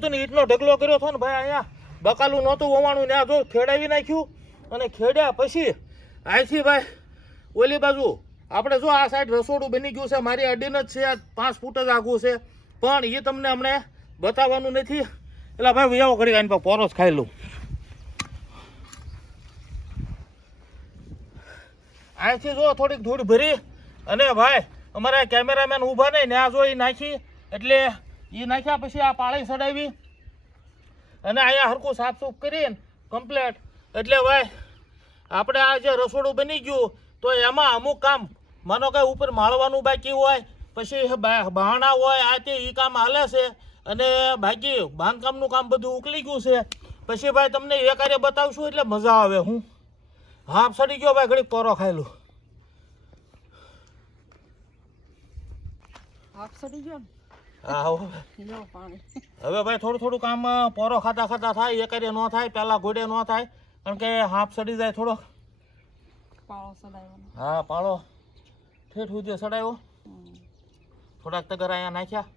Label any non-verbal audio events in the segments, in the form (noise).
હતું ને ઈટનો ઢગલો કર્યો હતો ને ભાઈ અહીંયા બકાલું નહોતું, વવાણું ત્યાં જો ખેડાવી નાખ્યું. અને ખેડ્યા પછી અહીંથી ભાઈ, ઓલી બાજુ આપણે જો આ સાઈડ રસોડું બની ગયું છે, મારી અડીન જ છે, આ પાંચ ફૂટ જ આઘું છે. પણ એ તમને અમને બતાવવાનું નથી. એટલે ભાઈ વિયાવો કરી આની પર જ ખાઈ લઉં. અહીંથી જો થોડીક ધૂળ ભરી અને ભાઈ અમારા કેમેરામેન ઊભા નહીં ત્યાં જો એ નાખી, એટલે એ નાખ્યા પછી આ પાળી ચડાવી અને અહીંયા હરખું સાફસૂફ કરીને કમ્પ્લેટ એટલે ભાઈ, આપણે આ જે રસોડું બની ગયું, તો એમાં અમુક કામ માનો કે ઉપર માળવાનું બાકી હોય, પછી બહાણા હોય, આ તે એ કામ હાલે છે. અને બાકી બાંધકામનું કામ બધું ઉકલી ગયું છે. પછી ભાઈ તમને એ કાર્ય બતાવશું એટલે મજા આવે હું. હાફ સડી ગયો ભાઈ, ઘડીક કોરો ખાયેલું હાફ સડી ગયો ને? લ્યો હવે ભાઈ થોડું થોડું કામ પોરો ખાતા ખાતા થાય એ ન થાય પહેલાં ઘોડે ન થાય કારણ કે હાફ સડી જાય થોડો હા પાળો. ઠેઠ સુધી સડાયો. થોડાક તગર અહીંયા નાખ્યા.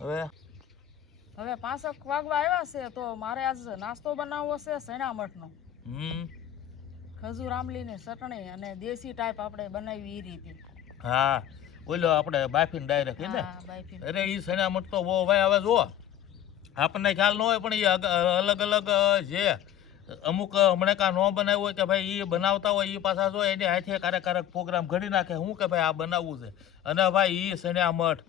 હવે? હવે પાંસક વાગવા આવ્યા છે તો મારે આજ નાસ્તો બનાવવો છે સણા મઠનો હમ. ખજૂર આંબલીની ચટણી અને દેશી ટાઈપ આપણે બનાવી એ રીતે. હા ઓલો આપણે બાફીને ડાયરેક્ટ ને અરે એ સણા મટ તો બહુ ભાઈ હવે જુઓ. આપણને ખ્યાલ ન હોય પણ એ અલગ અલગ જે અમુક હમણાં કાં ન બનાવ્યું હોય કે ભાઈ એ બનાવતા હોય એ પાછા જો એને હાથે કારક કારક પ્રોગ્રામ ઘડી નાખે હું કે ભાઈ આ બનાવવું છે? અને ભાઈ એ સણ્યા મઠ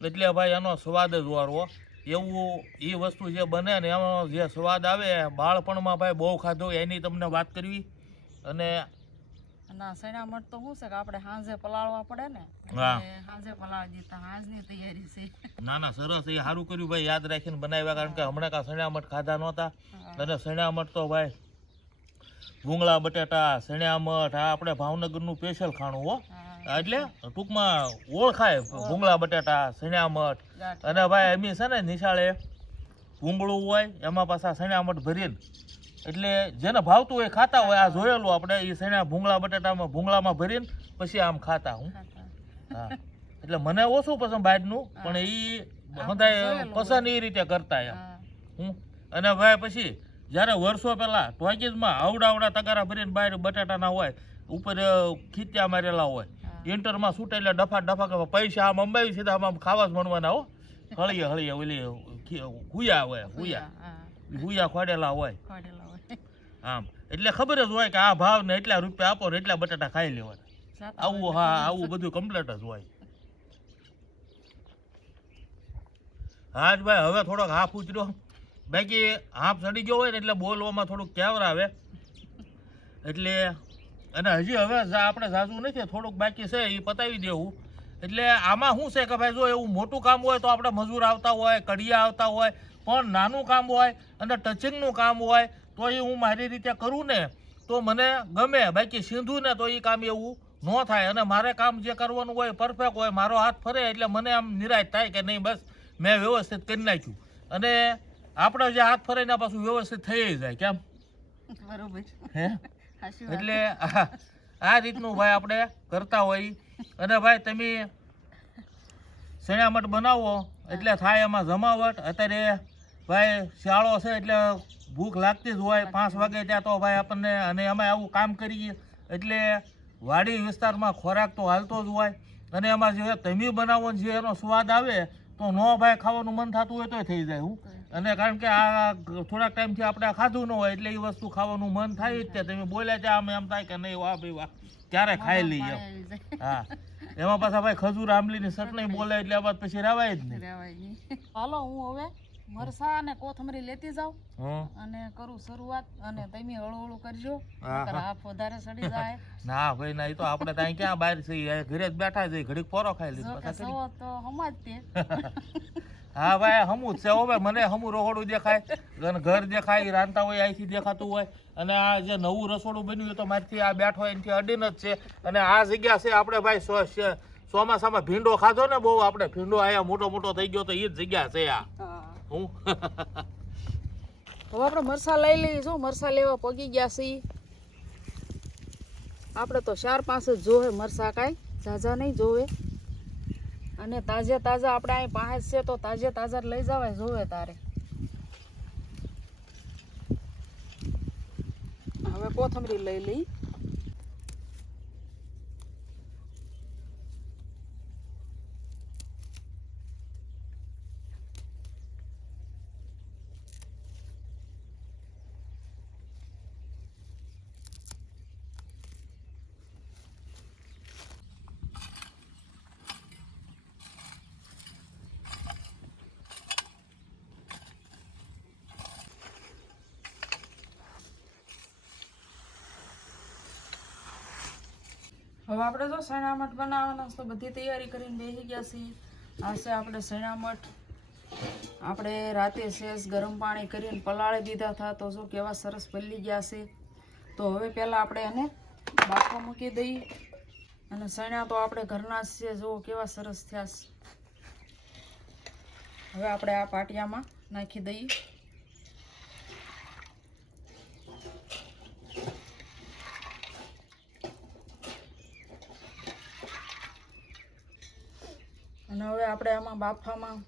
એટલે ભાઈ એનો સ્વાદ જ વારો એવું એ વસ્તુ જે બને ને એનો જે સ્વાદ આવે બાળપણમાં ભાઈ બહુ ખાધું એની તમને વાત કરવી. અને અને આ સણા તો શું છે કે આપણે હાંજે પલાળવા પડે ને હાંજે પલાળી દીધા સાંજની તૈયારી છે. ના ના સરસ એ સારું કર્યું ભાઈ યાદ રાખીને બનાવ્યા કારણ કે હમણાં કા સણ્યા મઠ ખાધા નહોતા. અને સણ્યા મઠ તો ભાઈ ભૂંગળા બટેટા સણ્યા મઠ આ આપણે ભાવનગરનું સ્પેશિયલ ખાણું હો. એટલે ટૂંકમાં ઓળખાય ભૂંગળા બટેટા સણ્યા મઠ. અને ભાઈ એમી છે ને નિશાળે ભૂંગળું હોય એમાં પાછા સણ્યા મઠ ભરીને એટલે જેને ભાવતું હોય ખાતા હોય આ જોયેલું આપણે એ સેણા ભૂંગળા બટાટામાં ભૂંગળામાં ભરીને પછી આમ ખાતા હું. હા. એટલે મને ઓછું પસંદ બહારનું પણ એ બધાય પસંદ એ રીતે કરતા એમ. હું. અને ભાઈ પછી જ્યારે વર્ષો પહેલાં ટોકીઝમાં આવડા આવડા તગારા ભરીને બહાર બટાટાના હોય ઉપર ખીચ્યા મારેલા હોય. ઇન્ટરમાં સૂટેલા ડફા ડફા કરવા પૈસા આમ અંબાવી સીધા આમ આમ ખાવા જ મળવાના હો. હળીએ હળીએ ઓલી હુયા હોય હુયા. હોય ખોડેલા હોય. આમ. એટલે ખબર જ હોય કે આ ભાવ ને એટલા રૂપિયા આપો ને એટલા બટાટા ખાઈ લેવાના. આવું હા આવું બધું કમ્પ્લીટ જ હોય. હા જ ભાઈ હવે થોડોક હાફ ઉતર્યો. બાકી હાફ ચડી ગયો હોય ને એટલે બોલવામાં થોડુંક કેવર આવે. એટલે અને હજી હવે આપણે જાજુ નથી થોડુંક બાકી છે એ પતાવી દેવું. એટલે આમાં શું છે કે ભાઈ જો એવું મોટું કામ હોય તો આપણે મજૂર આવતા હોય કડિયા આવતા હોય પણ નાનું કામ હોય અને ટચિંગનું કામ હોય તો એ હું મારી રીતે કરું ને તો મને ગમે. બાકી સીધું ને તો એ કામ એવું ન થાય. અને મારે કામ જે કરવાનું હોય પરફેક્ટ હોય. મારો હાથ ફરે એટલે મને આમ નિરાશ થાય કે નહીં બસ મેં વ્યવસ્થિત કરી નાખ્યું. અને આપણે જે હાથ ફરે એના પાછું વ્યવસ્થિત થઈ જાય કેમ? બરોબર. હે? એટલે આ રીતનું ભાઈ આપણે કરતા હોય. અને ભાઈ તમે શેણામઠ બનાવો એટલે થાય એમાં જમાવટ. અત્યારે ભાઈ શિયાળો છે એટલે ભૂખ લાગતી જ હોય પાંચ વાગે ત્યાં તો ભાઈ આપણને અને એમાં આવું કામ કરીએ. એટલે વાડી વિસ્તારમાં ખોરાક તો હાલતો જ હોય. અને એમાં જે તમે બનાવો જે એનો સ્વાદ આવે તો નો ભાઈ ખાવાનું મન થતું હોય તોય થઈ જાય હું. અને કારણ કે આ થોડાક ટાઈમથી આપણે ખાધું ન હોય એટલે એ વસ્તુ ખાવાનું મન થાય જ તે તમે બોલ્યા ત્યાં આમ એમ થાય કે નહીં વાહ ભાઈ વાહ ક્યારે ખાઈ લઈએ. હા. એમાં પાછા ભાઈ ખજૂર આંબલીની ચટણી બોલે એટલે આ વાત પછી રવાય જ નહીં. હાલો હું હવે મરસા અને કોથમરી લેતી જાઉં અને કરું શરૂઆત અને તમે હળુ કરજો. હાફ વધારે સડી જાય. (laughs) ના ભાઈ ના એ તો આપણે ત્યાં ક્યાં બહાર છીએ? ઘરે જ બેઠા છે ઘડીક પોરો ખાઈ લીધો પાછા કરી. સવો તો તે (laughs) હા ભાઈ હમું જ છે હો ભાઈ મને હમું રોહડું દેખાય. અને ઘર દેખાય રાંધતા હોય અહીંથી દેખાતું હોય. અને આ જે નવું રસોડું બન્યું તો મારીથી આ બેઠો એનાથી અડીને જ છે. અને આ જગ્યા છે આપણે ભાઈ ચોમાસામાં ભીંડો ખાધો ને બહુ આપણે ભીંડો આયા મોટો મોટો થઈ ગયો તો એ જ જગ્યા છે આ. હું? હવે આપણે મરસા લઈ લઈએ. શું મરસા લેવા પગી ગયા છીએ. આપણે તો ચાર પાંચ જ જોવે મરસા કાંઈ. ઝાઝા નહીં જોવે. અને તાજે તાજા આપણે અહીં પાસે છે તો તાજે તાજા લઈ જવાય જોવે તારે. હવે કોથમરી લઈ લઈ. હવે આપણે જો સણામઠ બનાવવાના તો બધી તૈયારી કરીને બેસી ગયા છીએ. આ છે આપણે સણામઠ આપણે રાતે શેષ ગરમ પાણી કરીને પલાળી દીધા હતા. તો જો કેવા સરસ પલળી ગયા છે. તો હવે પહેલાં આપણે એને બાફો મૂકી દઈએ. અને સણ્યા તો આપણે ઘરના છે જુઓ કેવા સરસ થયા છે. હવે આપણે આ પાટિયામાં નાખી દઈએ. અને હવે આપણે આમાં બાફામાં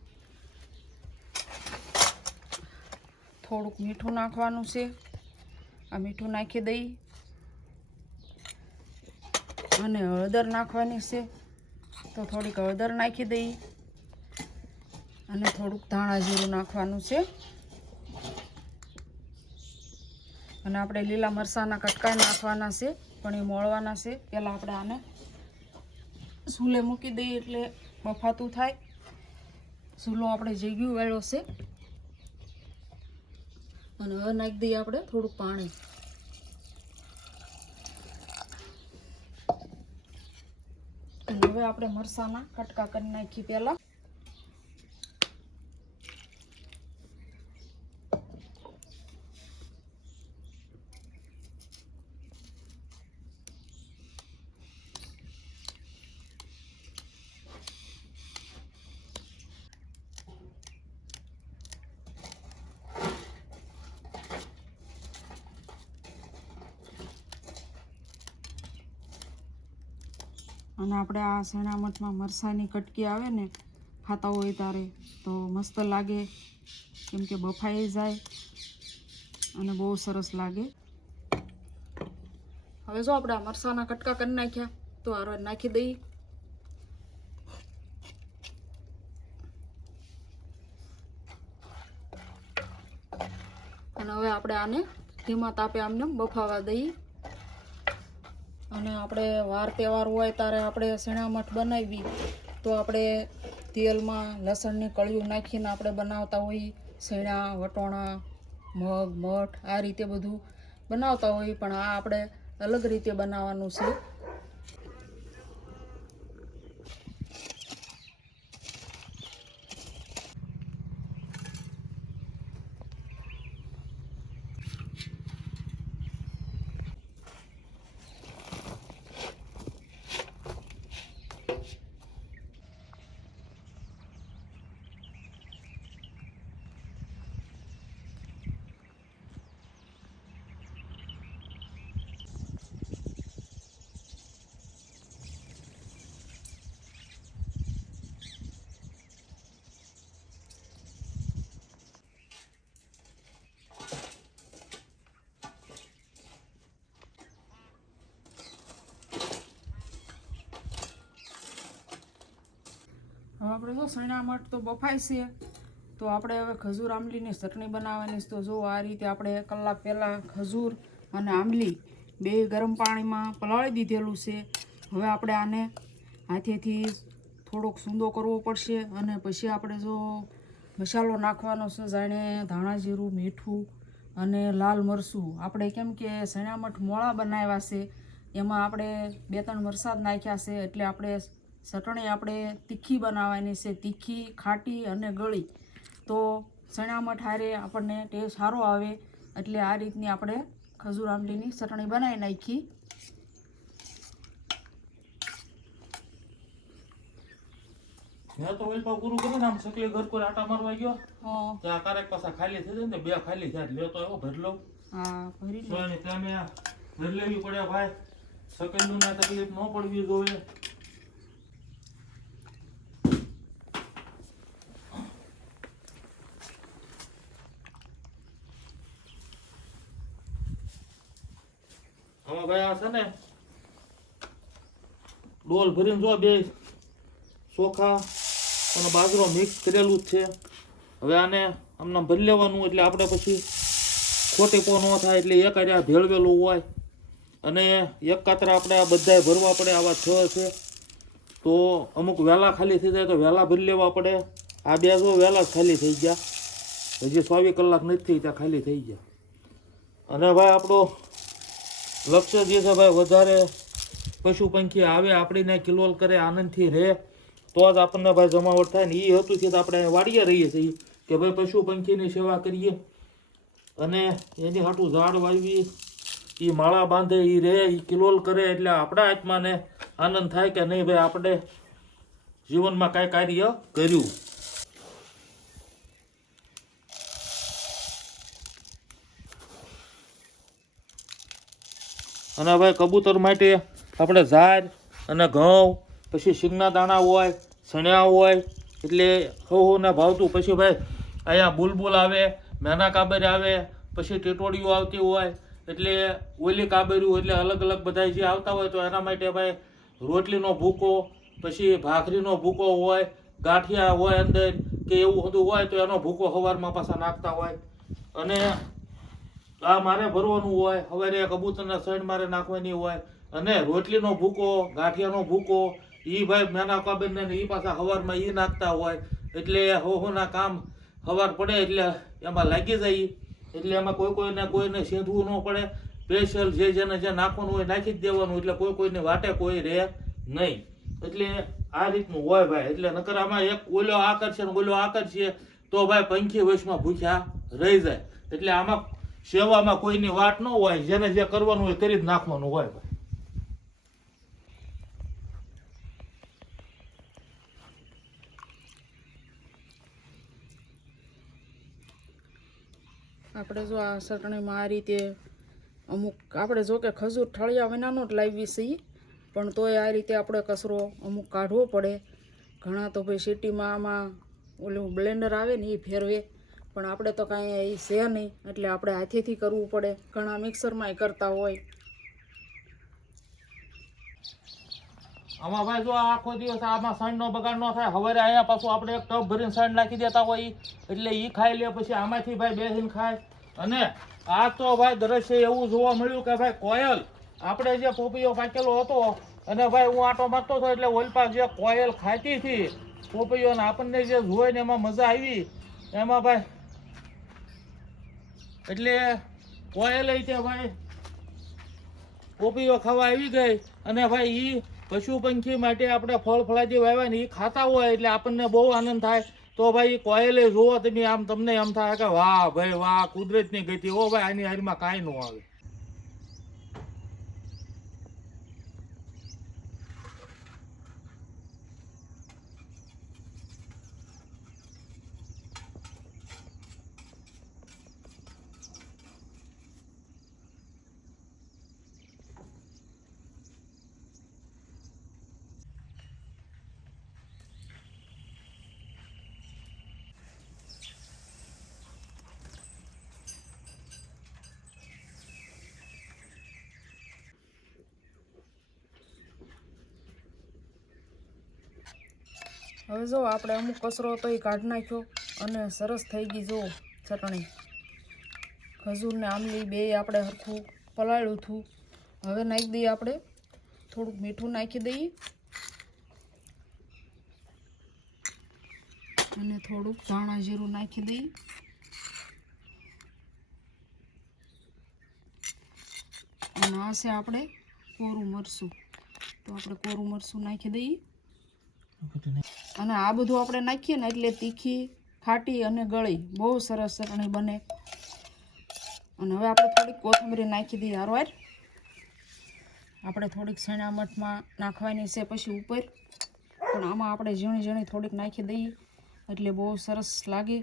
થોડુંક મીઠું નાખવાનું છે. આ મીઠું નાખી દઈ અને હળદર નાખવાની છે. તો થોડીક હળદર નાખી દઈ અને થોડુંક ધાણા જીરું નાખવાનું છે. અને આપણે લીલા મરચાંના કટકા નાખવાના છે, પણ એ મોળવાના છે. પહેલાં આપણે આને સૂલે મૂકી દઈએ એટલે બફાતું થાય. ચૂલો આપણે જગ્યું વાળો છે. અને હવે નાખી દઈએ આપણે થોડું પાણી. હવે આપણે મરસાના કટકા કરી નાખી પહેલા. અને આપણે આ શેણામઠમાં મરસાની કટકી આવે ને, ખાતા હોય તારે તો મસ્ત લાગે. કેમ કે બફાઈ જાય અને બહુ સરસ લાગે. હવે જો આપણે આ મરસાના કટકા કરી નાખ્યા, તો આ નાખી દઈએ અને હવે આપણે આને ધીમા તાપે આમને બફાવા દઈએ અને આપણે વાર તહેવાર હોય ત્યારે આપણે શેણામઠ બનાવી, તો આપણે તેલમાં લસણની કળિયું નાખીને આપણે બનાવતા હોઈએ શેણા, વટોણા, મગ, મઠ, આ રીતે બધું બનાવતા હોઈએ પણ આ આપણે અલગ રીતે બનાવવાનું છે. આપણે જો શેણામઠ તો બફાય છે, તો આપણે હવે ખજૂર આંબલીની ચટણી બનાવવાની છે. તો જો આ રીતે આપણે કલાક પહેલાં ખજૂર અને આંબલી બે ગરમ પાણીમાં પલાળી દીધેલું છે. હવે આપણે આને હાથેથી થોડોક સૂંદો કરવો પડશે અને પછી આપણે જો મસાલો નાખવાનો છે, જાણે ધાણા જીરું, મીઠું અને લાલ મરચું. આપણે કેમ કે શેણામઠ મોળા બનાવ્યા છે, એમાં આપણે બે ત્રણ વરસાદ નાખ્યા છે, એટલે આપણે ચટણી આપણે તીખી બનાવવાની છે તીખી ખાટી અને ગળી. તો ચણામઠ હારે આપણને ટેસ્ટ સારો આવે એટલે આ રીતની આપણે ખજૂર આંબલીની ચટણી બનાવી નાખી. તો ઓઇલ પૂરું કર્યું આમ સકલી ઘર કોઈ આટા મારવા ગયો. હા. ત્યાં કારેક પાછા ખાલી થઈ જાય ને બે ખાલી થયા લેતો એવો ભરી લઉં. હા ભરી લો. સોયાની ભરી લેવી પડે ભાઈ. સકલનું ના તકલીફ ન પડવી જોઈએ. ભાઈ આ છે ને, ડોલ ભરીને જો બે ચોખા અને બાજરો મિક્સ કરેલું જ છે. હવે આને અમને ભરી લેવાનું એટલે આપણે પછી ખોટી પો ન થાય એટલે એક આ ભેળવેલું હોય. અને એક કાતરા આપણે આ બધાય ભરવા પડે આવા છ છે. તો અમુક વહેલા ખાલી થઈ જાય તો વહેલા ભરી લેવા પડે. આ બે જો વહેલા ખાલી થઈ ગયા. હજી ચોવીસ કલાક નથી ત્યાં ખાલી થઈ ગયા. અને ભાઈ આપણો લક્ષ્ય જે છે ભાઈ વધારે પશુ પંખી આવે, આપણીને કિલોલ કરે, આનંદથી રહે, તો જ આપણને ભાઈ જમાવટ થાય ને એ હતું કે આપણે વાડીએ રહીએ છીએ કે ભાઈ પશુ પંખીની સેવા કરીએ. અને એની હાટું ઝાડ વાવી એ માળા બાંધે એ રહે એ કિલોલ કરે, એટલે આપણા આત્માને આનંદ થાય કે નહીં ભાઈ આપણે જીવનમાં કાંઈ કાર્ય કર્યું. અને ભાઈ કબૂતર માટે આપણે ઝાડ અને ઘઉં, પછી શીંગના દાણા હોય સણ્યા હોય, એટલે હોને ભાવતું. પછી ભાઈ, અહીંયા બુલબુલ આવે મેના કાબર આવે, પછી ટેટોડીઓ આવતી હોય, એટલે ઓલી કાબર્યું એટલે અલગ અલગ બધા જે આવતા હોય, તો એના માટે ભાઈ રોટલીનો ભૂકો, પછી ભાખરીનો ભૂકો હોય, ગાંઠિયા હોય અંદર, કે એવું બધું હોય, તો એનો ભૂકો સવારમાં પાછા નાખતા હોય. અને આ મારે ભરવાનું હોય સવારે કબૂતરના સણ મારે નાખવાની હોય, અને રોટલીનો ભૂકો, ગાંઠિયાનો ભૂકો એ ભાઈ મેના કાબેનને એ પાછા હવારમાં એ નાખતા હોય, એટલે હોહોના કામ સવાર પડે, એટલે એમાં લાગી જાય. એટલે એમાં કોઈ કોઈને કોઈને સેંધવું ન પડે. સ્પેશિયલ જે જેને જે નાખવાનું હોય નાખી જ દેવાનું, એટલે કોઈ કોઈને વાટે, કોઈ રહે નહીં. એટલે આ રીતનું હોય ભાઈ, એટલે નકર આમાં એક ઓલો આકર્ષે ને ઓલો આકર્ષીએ તો ભાઈ પંખી વયસમાં ભૂખ્યા રહી જાય. એટલે આમાં સેવામાં કોઈની વાટ ન હોય, જેને જે કરવાનું હોય કરી જ નાખવાનું હોય ભાઈ. આપણે જો આ ચટણીમાં આ રીતે અમુક, આપણે જો કે ખજૂર ઠળિયા વિનાનો જ લાવી છીએ, પણ તોય આ રીતે આપણે કચરો અમુક કાઢવો પડે. ઘણા તો ભાઈ સિટીમાં આમાં ઓલું બ્લેન્ડર આવે ને એ ફેરવે. પણ આપણે તો કાંઈ એ છે નહીં, એટલે આપણે હાથેથી કરવું પડે. ઘણા મિક્સરમાંય કરતા હોય. આમાં ભાઈ જો આખો દિવસ આમાં સાંજનો બગાડ ન થાય. હવે અહીંયા પાછું આપણે એક ટબ ભરીને સાંજ નાખી દેતા હોય. એટલે એ ખાઈ લે પછી આમાંથી ભાઈ બેસીને ખાય. અને આ તો ભાઈ દ્રશ્ય એવું જોવા મળ્યું કે ભાઈ કોયલ, આપણે જે પોપીઓ પાકેલો હતો, અને ભાઈ હું આટો મારતો હતો એટલે ઓલપા જે કોયલ ખાતી હતી પોપીઓ આપણને જે જોઈને એમાં મજા આવી, એમાં ભાઈ એટલે કોયલ તે ભાઈ કોપીઓ ખાવા આવી ગઈ અને ભાઈ એ પશુ પંખી માટે આપણે ફળ ફળાદી વાવ્યા ને એ ખાતા હોય એટલે આપણને બહુ આનંદ થાય. તો ભાઈ કોયલે જુઓ તમે આમ, તમને એમ થાય કે વાહ ભાઈ, વાહ, કુદરતની ગતિ. ઓ ભાઈ, આની હારીમાં કાંઈ ન આવે. હવે જો આપણે અમુક કચરો તો એ કાઢી નાખ્યો અને સરસ થઈ ગઈ જો ચટણી. ખજૂર ને આમલી બે આપણે હરખું પલાળ્યું હતું. હવે નાખી દઈએ આપણે. થોડુંક મીઠું નાખી દઈએ. અને થોડુંક ધાણા જીરું નાખી દઈએ. અને આ છે આપણે કોરું મરસું તો આપણે કોરું મરસું નાખી દઈએ. અને આ બધું આપણે નાખીએ ને એટલે તીખી, ખાટી અને ગળી. બહુ સરસ ચટણી બને. અને હવે આપણે થોડીક કોથમરી નાખી દઈએ હારવાર. આપણે થોડીક શેણામઠમાં નાખવાની છે પછી ઉપર. પણ આમાં આપણે ઝીણી ઝીણી થોડીક નાખી દઈએ. એટલે બહુ સરસ લાગે.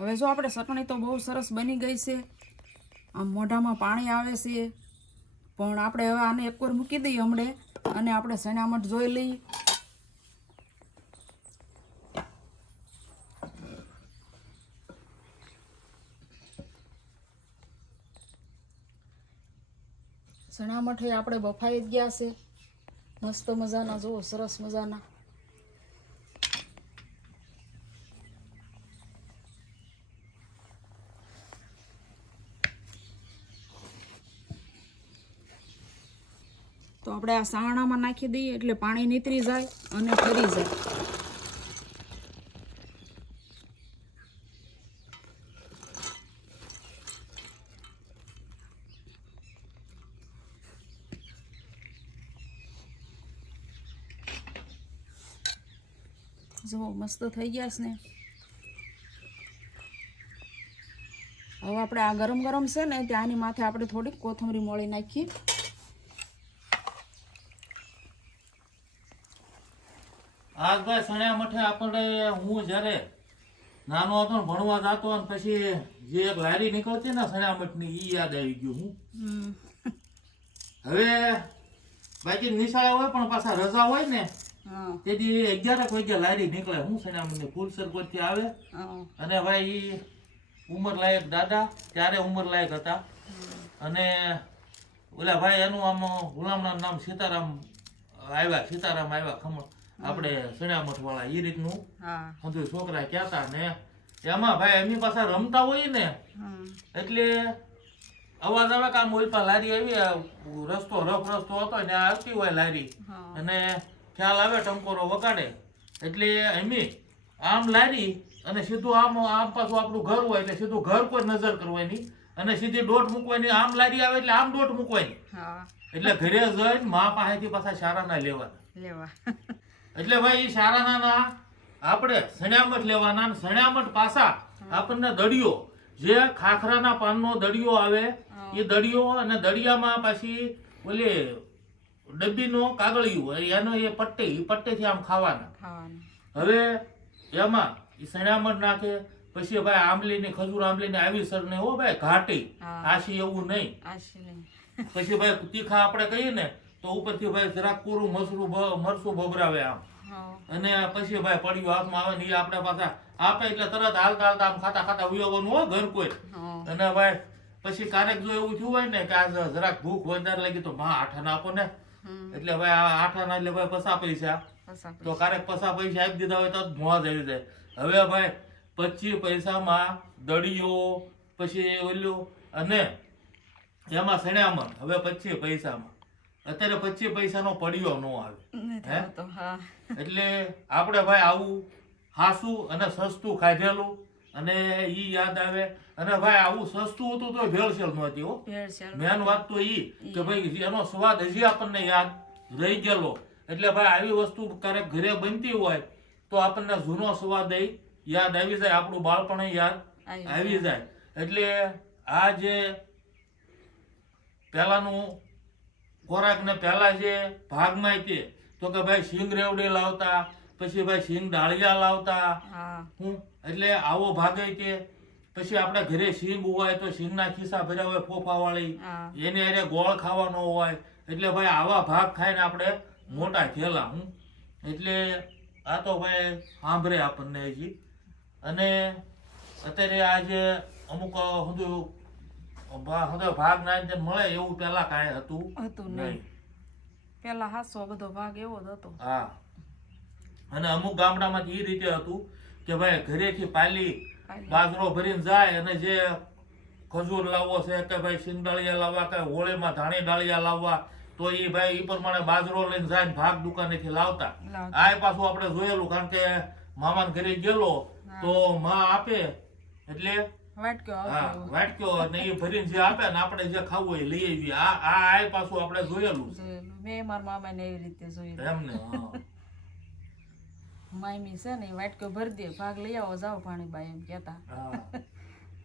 હવે જો આપણે ચટણી તો બહુ સરસ બની ગઈ છે. આમ મોઢામાં પાણી આવે છે. પણ આપણે હવે આને એકવાર મૂકી દઈએ હમણે અને આપણે સણામઠ જોઈ લઈએ. સણામઠ આપણે બફાઈ જ ગયા છે. મસ્ત મજાના, જુઓ, સરસ મજાના. તો આપણે આ સાણામાં નાખી દઈએ એટલે પાણી નીતરી જાય અને ફરી જાય. જો મસ્ત થઈ ગયા છે ને. હવે આપણે આ ગરમ ગરમ છે ને, ત્યાંની માથે આપણે થોડીક કોથમરી મોળી નાખીએ ભાઈ સણ્યા મઠે આપણે હું જ્યારે નાનો હતો ને ભણવા જતો અને પછી જે એક લારી નીકળતી ને સણ્યા મઠની ઈ યાદ આવી ગયું હું. હવે બાકી નિશાળે હોય પણ પાછા રજા હોય ને તેથી અગિયારક વાગ્યા લારી નીકળે. હું સણ્યા મઠની ફૂલસર પરથી આવે. અને ભાઈ ઈ ઉંમર લાયક દાદા ત્યારે ઉંમર લાયક હતા. અને ઓલા ભાઈ એનું આમ ગુલામના નામ સીતારામ આવ્યા સીતારામ આવ્યા ખમણ. આપણે સણ્યામઠ વાળા એ રીતનું. હા. બધું છોકરા કહેતા ને એમાં ભાઈ એમની પાસે રમતા હોય ને એટલે અવાજ આવે કામ ઓલપા લારી આવી રસ્તો રફ રસ્તો હતો ને આવતી હોય લારી. અને ખ્યાલ આવે ટંકોરો વગાડે. એટલે એમી આમ લારી અને સીધું આમ આમ પાછું આપણું ઘર હોય એટલે સીધું ઘર કોઈ નજર કરવાની અને સીધી દોટ મૂકવાની. આમ લારી આવે એટલે આમ દોટ મૂકવાની. એટલે ઘરે જઈને મા પાસેથી પાછા સારાના લેવાના. લેવા. (laughs) એટલે ભાઈ ઈ સારાના ના આપણે સણ્યામઠ લેવાના અને સણ્યામઠ પાસા આપણને દડિયો જે ખાખરાના પાનનો દડિયો આવે એ દડિયો અને દડિયામાં પાછી ઓલી ડબ્બીનો કાગળિયું એનો એ પટ્ટી એ પટ્ટેથી આમ ખાવાના. હવે એમાં એ સણ્યામઠ નાખે પછી ભાઈ આંબલી ને ખજૂર આંબલી ને આવી સર ને હો ભાઈ ઘાટી. આશી એવું નહીં. નહીં. પછી ભાઈ તીખા આપણે કહીએ ને તો ઉપરથી ભાઈ જરાક કોરું મસરું મરસું ભભરાવે આમ. અને પછી ભાઈ પડ્યું હાથમાં આવે ને એ આપણા પાછા આપે એટલે તરત હાલતા હાલતા આમ ખાતા ખાતા ઉયોગવાનું હોય ઘર કોઈ. અને ભાઈ પછી ક્યારેક જો એવું થયું હોય ને કે આ જરાક ભૂખ વધારે લાગી તો માં આઠાના આપો ને. એટલે ભાઈ આ આઠાના એટલે ભાઈ પસા પૈસા. તો ક્યારેક પસા પૈસા આપી દીધા હોય તો મોજ જઈ જાય. હવે ભાઈ પચીસ પૈસામાં દડિયો પછી ઓલ્યું અને એમાં સણ્યામાં હવે પચીસ પૈસામાં. અત્યારે પચીસ પૈસાનો પડ્યો ન આવે. એટલે આપણે ભાઈ આવું હાસું અને સસ્તું ખાધેલું અને ઈ યાદ આવે. અને ભાઈ આવું સસ્તું હતું તો ભેળસેળ નહોતી હો. મેન વાત તો ઈ કે ભાઈ એનો સ્વાદ હજી આપણને યાદ રહી ગયેલો. એટલે ભાઈ આવી વસ્તુ ક્યારેક ઘરે બનતી હોય તો આપણને જૂનો સ્વાદ યાદ આવી જાય આપણું બાળપણ યાદ આવી આવી જાય. એટલે આ જે પહેલાનું ખોરાક ને પહેલા જે ભાગમાં તે તો કે ભાઈ સિંગ રેવડી લાવતા પછી ભાઈ સિંગ ડાળિયા લાવતા. હું. એટલે આવો ભાગે કે પછી આપણે ઘરે સિંગ હોય તો સિંગના ખિસ્સા ભર્યા હોય ફોફા વાળી હા. એની હારે ગોળ ખાવાનો હોય. એટલે ભાઈ આવા ભાગ ખાઈને આપણે મોટા થયેલા હું. એટલે આ તો ભાઈ સાંભળે આપણને હજી. અને અત્યારે આ જે અમુક બધું ભાગ ના રીતે મળે એવું પેલા કાંઈ હતું હતું નહીં. પેલા હાસો બધો ભાગ એવો જ હતો. હા. અને અમુક ગામડામાં એ રીતે હતું કે ભાઈ ઘરેથી પાલી. બાજરો ભરીને જાય અને જે ખજૂર લાવવો છે કે ભાઈ સિંગડાળિયા લાવવા કે હોળીમાં ધાણી ડાળિયા લાવવા તો એ ભાઈ એ પ્રમાણે બાજરો લઈને જાય ને ભાગ દુકાનેથી થી લાવતા. આ પાછું આપણે જોયેલું કારણ કે મામાને ઘરે ગયેલો તો માં આપે એટલે વાટક્યો અને એ ભરીને જે આપે ને આપણે જે ખાવું હોય લઈ આવીએ. આ આ આ પાછું આપણે જોયેલું છે. મેં મારા મામાને એવી રીતે જોયેલું. એમને. માયમી છે ને વાટક્યો ભરી દે ભાગ લઈ આવો જાઓ પાણી બા એમ કેતા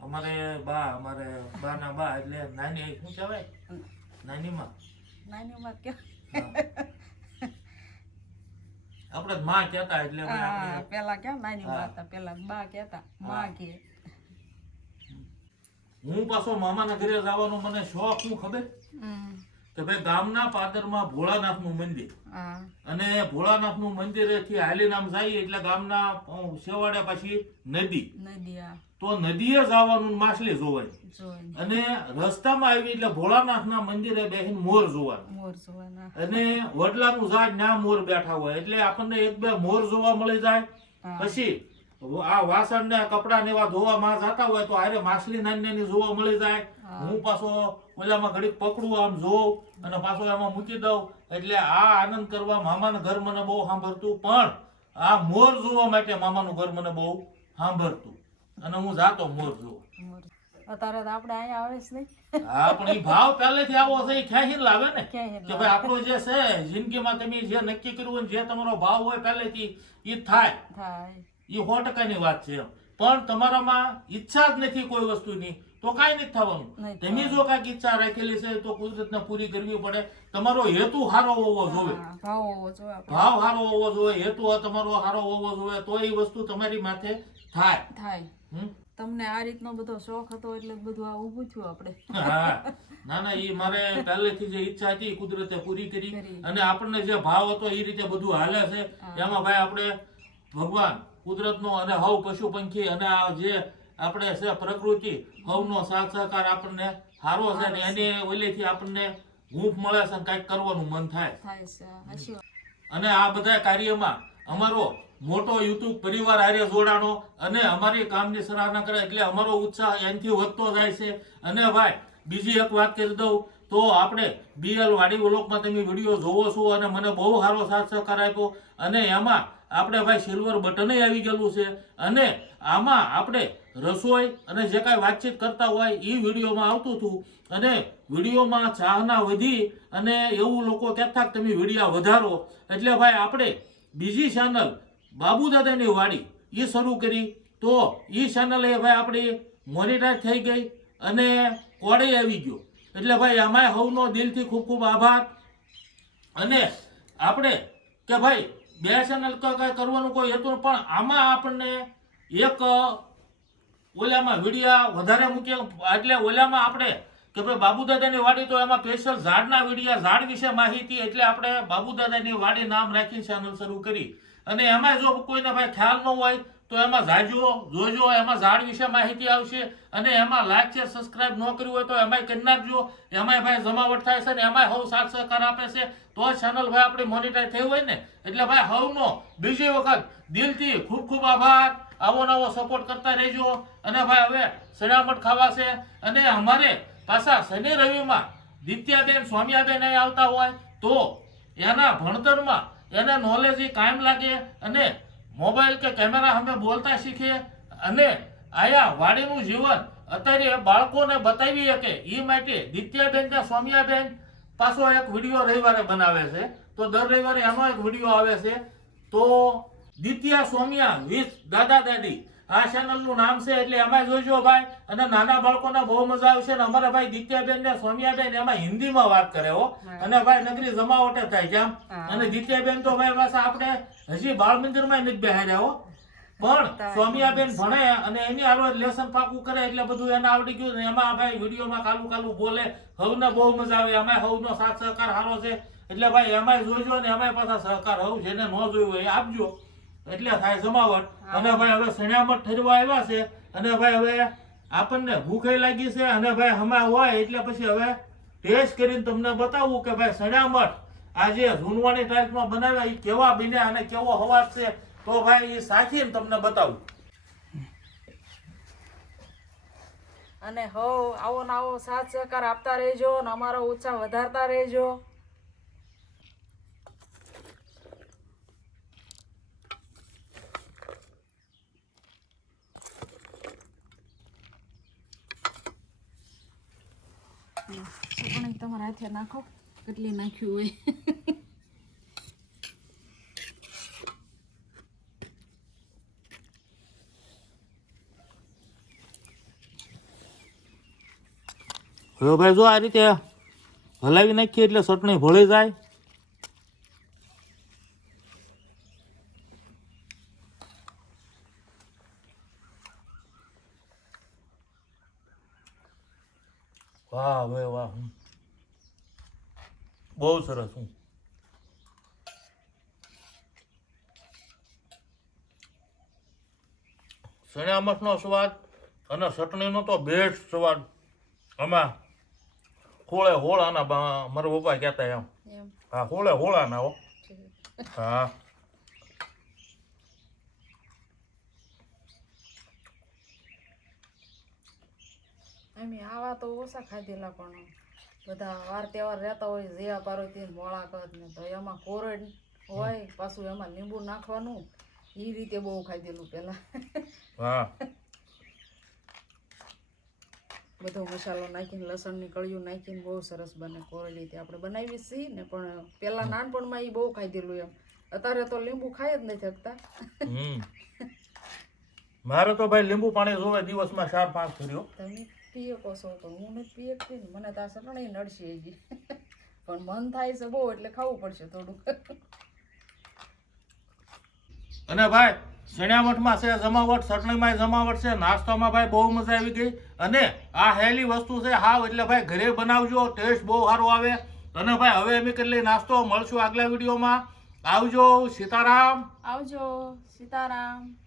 અમારે બા અમારે બા ના બા એટલે નાની શું કહેવાય? નાની માં નાની માં કે આપણે માં કહેતા એટલે પેલા ક્યાં? નાની માં હતા પેલા બા કહેતા. માં કે. હું પાછો મામાના ઘરે જવાનો મને શોખ હું ખબર. કે ભાઈ ગામના પાદરમાં ભોળાનાથનું મંદિર. અને ભોળાનાથનું મંદિરેથી હાલી નામ જાય એટલે ગામના અ, છેવાડે પાછી નદી. તો નદીએ જવાનું માછલી જોવાની જોઈને અને રસ્તામાં આવી એટલે ભોળાનાથના મંદિરે બેસીને મોર જોવાનું. અને જોવાના. અને વડલાનું ઝાડ ના મોર બેઠા હોય એટલે આપણને એક બે મોર જોવા મળી જાય. પછી આ વાસણ ને કપડા ને એવા ધોવા માં જતા હોય તો આરે માછલી નાની નાની જોવા મળી જાય. હું. પાછો ઓલામાં ઘડીક પકડું આમ જોઉં અને પાછો એમાં મૂકી દઉં. એટલે આ આનંદ કરવા મામાના ઘર મને બહુ સાંભળતું. પણ આ મોર જોવા માટે મામાનું ઘર મને બહુ સાંભળતું. અને હું જાતો મોર જોઉં અત્યારે તો આપણે અહીંયા આવે જ નહીં. હા પણ એ ભાવ પહેલેથી આવો છે એ લાવે ને? કે ભાઈ આપણું જે છે જિંદગીમાં તમે જે નક્કી કર્યું હોય જે તમારો ભાવ હોય પહેલેથી એ થાય. થાય. એ સો ટકાની વાત છે પણ તમારામાં ઈચ્છા જ નથી કોઈ વસ્તુની. તો કાંઈ નથી થવાનું. તમે જો કાંઈક ઈચ્છા રાખેલી છે તો કુદરતને પૂરી કરવી પડે. તમારો હેતુ સારો હોવો જોઈએ. ભાવ સારો હોવો જોઈએ હેતુ તમારો સારો હોવો જોઈએ તો એ વસ્તુ તમારી માથે થાય. થાય. તમને આ રીતનો બધો શોખ હતો એટલે બધું આ ઊભું થયું આપણે. હા. ના ના એ મારે પહેલેથી જે ઈચ્છા હતી કુદરતે પૂરી કરી. કરી. અને આપણને જે ભાવ હતો એ રીતે બધું હાલે છે. એમાં ભાઈ આપણે ભગવાન કુદરતનો અને હવ પશુ પંખી અને આ જે આપણે છે પ્રકૃતિ હવનો સાથ સહકાર આપણને સારો છે ને એની ઓલીથી આપણને હૂંફ મળે છે કાંઈક કરવાનું મન થાય. અને આ બધા કાર્યમાં અમારો મોટો યુટ્યુબ પરિવાર આર્ય જોડાણો અને અમારી કામની સરાહના કરે એટલે અમારો ઉત્સાહ એનાથી વધતો જાય છે. અને ભાઈ બીજી એક વાત કરી દઉં તો આપણે બીએલ વાડી વ્લોગમાં તમે વીડિયો જોવો છો અને મને બહુ સારો સાથ સહકાર આપ્યો. અને એમાં આપણે ભાઈ સિલ્વર બટને આવી ગયેલું છે. અને આમાં આપણે રસોઈ અને જે કાંઈ વાતચીત કરતા હોય એ વિડીયોમાં આવતું હતું. અને વિડીયોમાં ચાહના વધી અને એવું લોકો કહેતા તમે વિડીયા વધારો. એટલે ભાઈ આપણે બીજી ચેનલ બાબુ દાદાની વાડી એ શરૂ કરી. તો એ ચેનલ ભાઈ આપણી મોનિટાઈઝ થઈ ગઈ અને કોડે આવી ગયો. એટલે ભાઈ અમાય હવનો દિલથી ખૂબ ખૂબ આભાર. અને આપણે કે ભાઈ બે ચેનલ કઈ કરવાનું કોઈ હેતુ પણ આમાં આપણને એક ઓલામાં વીડિયા વધારે મૂકીએ એટલે ઓલામાં આપણે કે ભાઈ બાબુદાદાની વાડી તો એમાં સ્પેશિયલ ઝાડના વીડિયા, ઝાડ વિશે માહિતી, એટલે આપણે બાબુદાદાની વાડી નામ રાખી ચેનલ શરૂ કરી. અને એમાં જો કોઈને ભાઈ ખ્યાલ ન હોય, તો એમાં જાજો, જોજો, એમાં ઝાડ વિશે માહિતી આવશે. અને એમાં લાઈક છે સબસ્ક્રાઇબ ન કર્યું હોય તો એમાંય કરી નાખજો. એમાંય ભાઈ જમાવટ થાય છે ને એમાંય હવ સાથ સહકાર આપે છે. તો ચેનલ ભાઈ આપણી મોનિટાઈઝ થઈ હોય ને, એટલે ભાઈ હવનો બીજી વખત દિલથી ખૂબ ખૂબ આભાર. આવો નવો સપોર્ટ કરતા રહેજો. અને ભાઈ હવે સડામટ ખાવા છે. અને અમારે પાછા શનિ રવિમાં દિત્યાબેન, સ્વામિયાબેન અહીં આવતા હોય, તો એના ભણતરમાં એને નોલેજ એ કાયમ લાગે અને મોબાઈલ કે કેમેરા અમે બોલતા શીખે અને આયા વાડીનું જીવન અત્યારે બાળકોને બતાવી શકે. એ માટે દિત્યાબેન કે સ્વામિયાબેન પાછો એક વીડિયો રવિવારે બનાવે છે. તો દર રવિવારે એનો એક વીડિયો આવે છે. તો દિત્યા સોમિયા વિથ દાદા દાદી. આ ચેનલનું નામ છે એટલે એમાં જોઈજો ભાઈ. અને નાના બાળકોને બહુ મજા આવશે અને અમારા ભાઈ દિત્યાબેન ને સોમિયાબેન એમાં હિન્દીમાં વાત કરે હો. અને ભાઈ નગરી જમાવટે થાય છે. અને દિત્યાબેન તો ભાઈ પાસે આપણે હજી બાળ મંદિરમાં નથી બેહાડ્યા હો. પણ સ્વામિયાબેન ભણે અને એની આગળ લેસન પાકું કરે એટલે બધું એને આવડી ગયું એમાં ભાઈ વિડીયોમાં કાલું કાલું બોલે હવને બહુ મજા આવે એમાં હવનો સાથ સહકાર સારો છે. એટલે ભાઈ એમાંય જોઈજો ને એમાંય પાછા સહકાર હવ જેને ન જોયું હોય એ આપજો. એટલે થાય જમાવટ. અને ભાઈ હવે સણિયામઠ ઠરવા આવ્યા છે અને ભાઈ હવે આપણને ભૂખે લાગી છે અને ભાઈ હમણાં હોય એટલે પછી હવે ટેસ્ટ કરીને તમને બતાવું કે ભાઈ સણિયામઠ આ જે ઝૂનવાણી ટાઈપમાં બનાવ્યા એ કેવા બન્યા અને કેવો હવાજ છે? તો ભાઈ એ સાચીને તમને બતાવું. અને હવ આવો ને આવો સાથ સહકાર આપતા રહેજો ને અમારો ઉત્સાહ વધારતા રહેજો. તમારા હાથે નાખો. કેટલી નાખ્યું હોય. હવે ભાઈ જો આ રીતે હલાવી નાખીએ એટલે ચટણી ભળી જાય. વાહ ભાઈ વાહ. બહુ સરસ હું સણિયામઠનો સ્વાદ અને ચટણીનો તો બેસ્ટ સ્વાદ. આમાં હોળે હોળાના મારા પપ્પા કહેતા એમ. હા હોળે હોળાના હો. હા. આવા તો ઓછા ખાધેલા પણ બધા વાર તહેવાર રહેતા હોય જયા પાર્વતી મોળા કદ ને તો એમાં કોરડ હોય પાછું એમાં લીંબુ નાખવાનું એ રીતે બહુ ખાધેલું પેલા. હા. બધો મસાલો નાખીને લસણની કળિયું નાખીને બહુ સરસ બને કોરડી તે આપણે બનાવી છીએ ને પણ પેલા નાનપણમાં એ બહુ ખાધેલું એમ. અત્યારે તો લીંબુ ખાઈ જ નથી શકતા. મારે તો ભાઈ લીંબુ પાણી જોવે દિવસમાં ચાર પાંચ કર્યો તમે પીએ કોસો તો હું નથી પીએ જ ને મને તો આ સટણી નડશે ગઈ પણ મન થાય છે બહુ એટલે ખાવું પડશે થોડુંક. અને ભાઈ શણિયામઠમાં છે, જમાવટ ચટણીમાં જમાવટ છે, નાસ્તામાં ભાઈ બહુ મજા આવી ગઈ. અને આ હેલી વસ્તુ છે, હાવ એટલે ભાઈ ઘરે બનાવજો ટેસ્ટ બહુ સારો આવે. અને ભાઈ હવે અમે કેટલી નાસ્તો મળશું આગલા વિડીયોમાં. આવજો, સીતારામ. આવજો, સીતારામ.